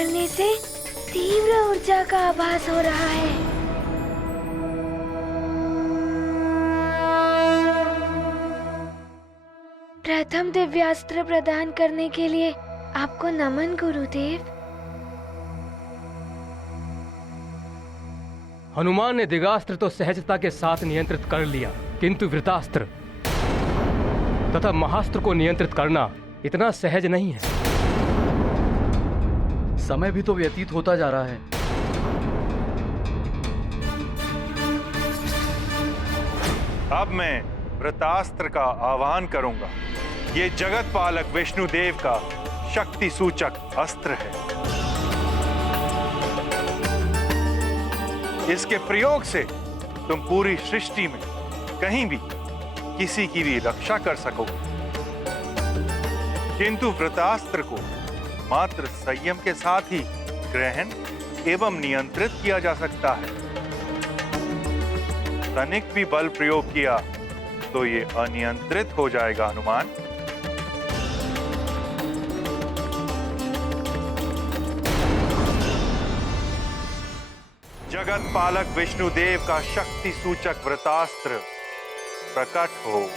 करने से तीव्र ऊर्जा का आभास हो रहा है। प्रथम दिव्यास्त्र प्रदान करने के लिए आपको नमन गुरुदेव। हनुमान ने दिव्यास्त्र तो सहजता के साथ नियंत्रित कर लिया, किंतु वृतास्त्र तथा महास्त्र को नियंत्रित करना इतना सहज नहीं है। समय भी तो व्यतीत होता जा रहा है। अब मैं वृतास्त्र का आह्वान करूंगा। ये जगत पालक विष्णुदेव का शक्ति सूचक अस्त्र है। इसके प्रयोग से तुम पूरी सृष्टि में कहीं भी किसी की भी रक्षा कर सकोगे, किंतु वृतास्त्र को मात्र संयम के साथ ही ग्रहण एवं नियंत्रित किया जा सकता है। तनिक भी बल प्रयोग किया तो ये अनियंत्रित हो जाएगा हनुमान। जगत पालक विष्णुदेव का शक्ति सूचक वृतास्त्र प्रकट हो।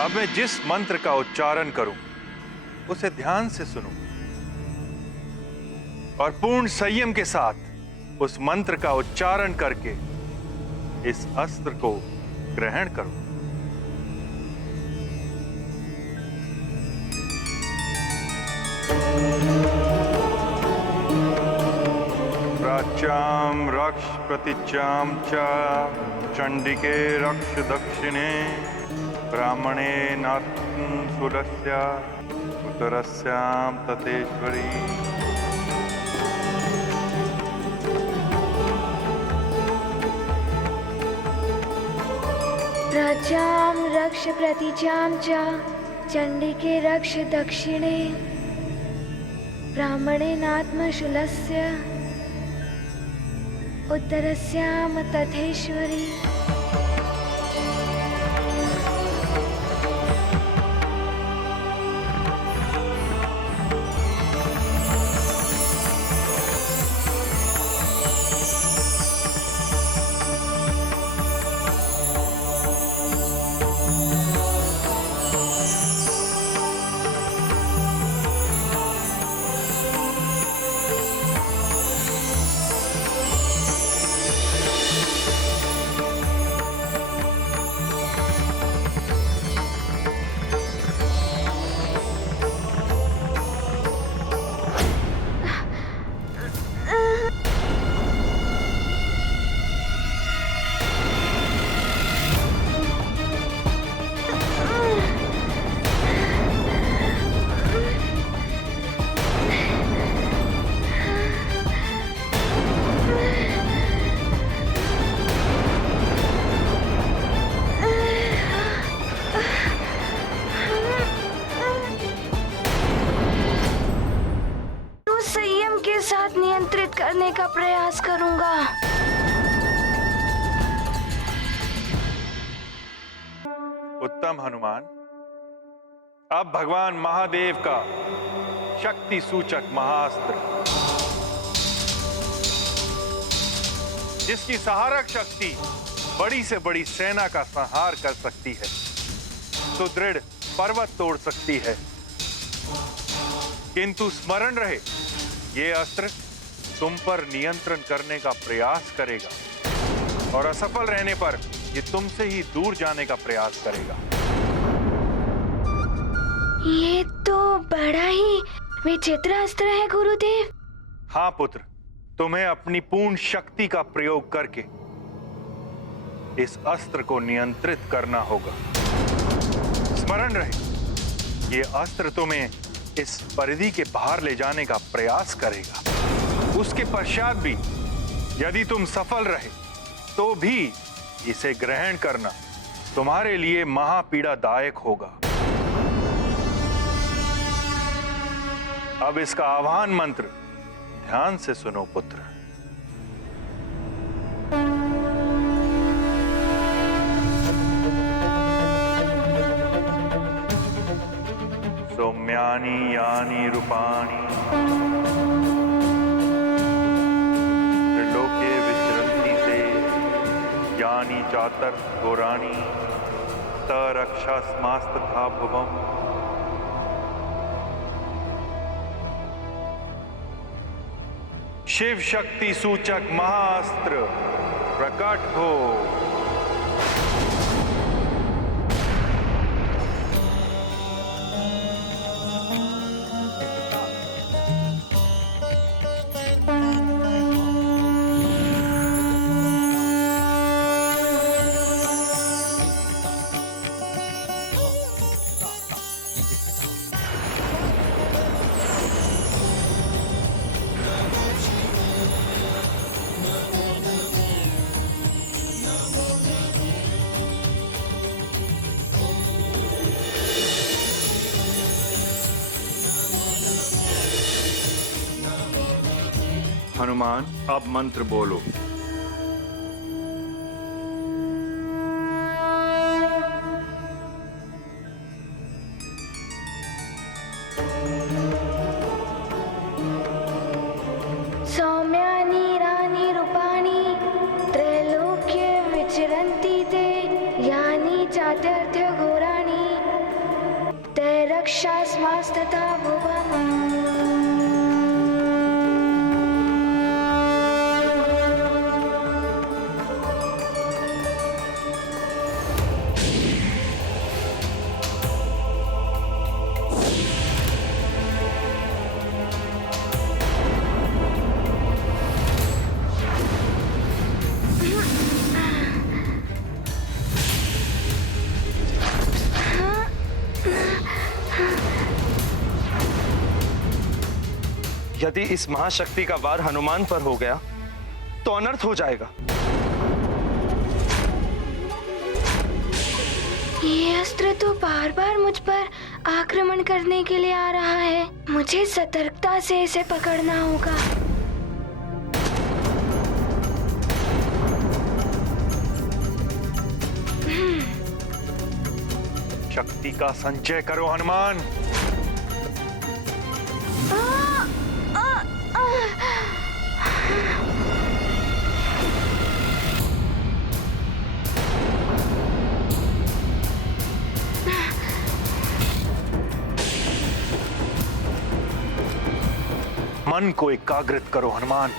अब मैं जिस मंत्र का उच्चारण करूं उसे ध्यान से सुनो और पूर्ण संयम के साथ उस मंत्र का उच्चारण करके इस अस्त्र को ग्रहण करो। प्राच्याम रक्ष प्रतिच्याम च चंडिके रक्ष दक्षिणे ब्राह्मणे नात्म सुरस्य उत्तरस्याम ततेश्वरी। प्राच्याम रक्ष प्रतिचाम च चंडिके रक्ष दक्षिणे ब्राह्मणे नात्म शूलस्य उत्तरस्याम तथेश्वरी। साथ नियंत्रित करने का प्रयास करूंगा। उत्तम हनुमान। अब भगवान महादेव का शक्ति सूचक महाअस्त्र, जिसकी सहारक शक्ति बड़ी से बड़ी सेना का संहार कर सकती है, सुदृढ़ पर्वत तोड़ सकती है, किंतु स्मरण रहे ये अस्त्र तुम पर नियंत्रण करने का प्रयास करेगा और असफल रहने पर ये तुमसे ही दूर जाने का प्रयास करेगा। ये तो बड़ा ही विचित्र अस्त्र है गुरुदेव। हाँ पुत्र, तुम्हें अपनी पूर्ण शक्ति का प्रयोग करके इस अस्त्र को नियंत्रित करना होगा। स्मरण रहे ये अस्त्र तुम्हें इस परिधि के बाहर ले जाने का प्रयास करेगा। उसके पश्चात भी यदि तुम सफल रहे तो भी इसे ग्रहण करना तुम्हारे लिए महापीड़ादायक होगा। अब इसका आह्वान मंत्र ध्यान से सुनो पुत्र। सौम्यानि यानि रूपाणि त्रिलोके विचरन्ति ते यानि चातर्थ घोराणि तरक्षास्मास्तथा भुवम्। शिव शक्ति सूचक महाअस्त्र प्रकट हो। हनुमान, अब मंत्र बोलो। सौम्यानि यानि रूपाणि त्रैलोक्ये विचरन्ति ते यानि चातुर्थ घोराणि तैरक्षास्मास्तथा भुवम्। यदि इस महाशक्ति का वार हनुमान पर हो गया तो अनर्थ हो जाएगा। ये अस्त्र तो बार बार मुझ पर आक्रमण करने के लिए आ रहा है। मुझे सतर्कता से इसे पकड़ना होगा। शक्ति का संचय करो हनुमान। मन को एकाग्रित करो हनुमान।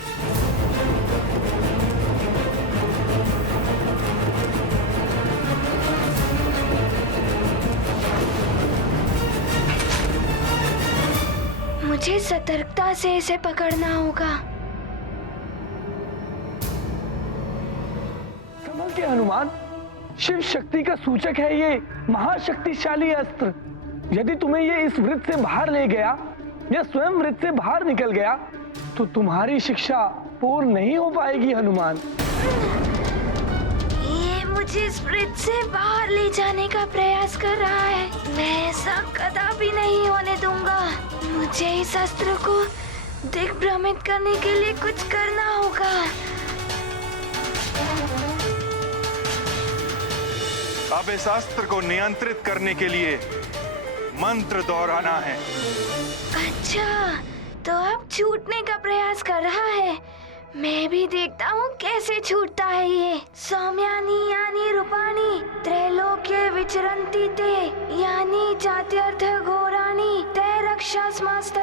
मुझे सतर्कता से इसे पकड़ना होगा। समझ गए हनुमान, शिव शक्ति का सूचक है ये महाशक्तिशाली अस्त्र। यदि तुम्हें ये इस वृत्त से बाहर ले गया या स्वयं वृत्त से बाहर निकल गया तो तुम्हारी शिक्षा पूर्ण नहीं हो पाएगी हनुमान। ये मुझे इस वृत्त से बाहर ले जाने का प्रयास कर रहा है। मैं ऐसा कदापि नहीं होने दूंगा। मुझे इस अस्त्र को दिग्भ्रमित करने के लिए कुछ करना होगा। अब इस अस्त्र को नियंत्रित करने के लिए मंत्र दोहराना है। अच्छा, तो अब छूटने का प्रयास कर रहा है। मैं भी देखता हूँ कैसे छूटता है ये। सौम्यानि यानि रूपाणि त्रैलोक्ये विचरन्ति ते यानि चात्यर्थ घोराणि तैरक्षास्मास्तथा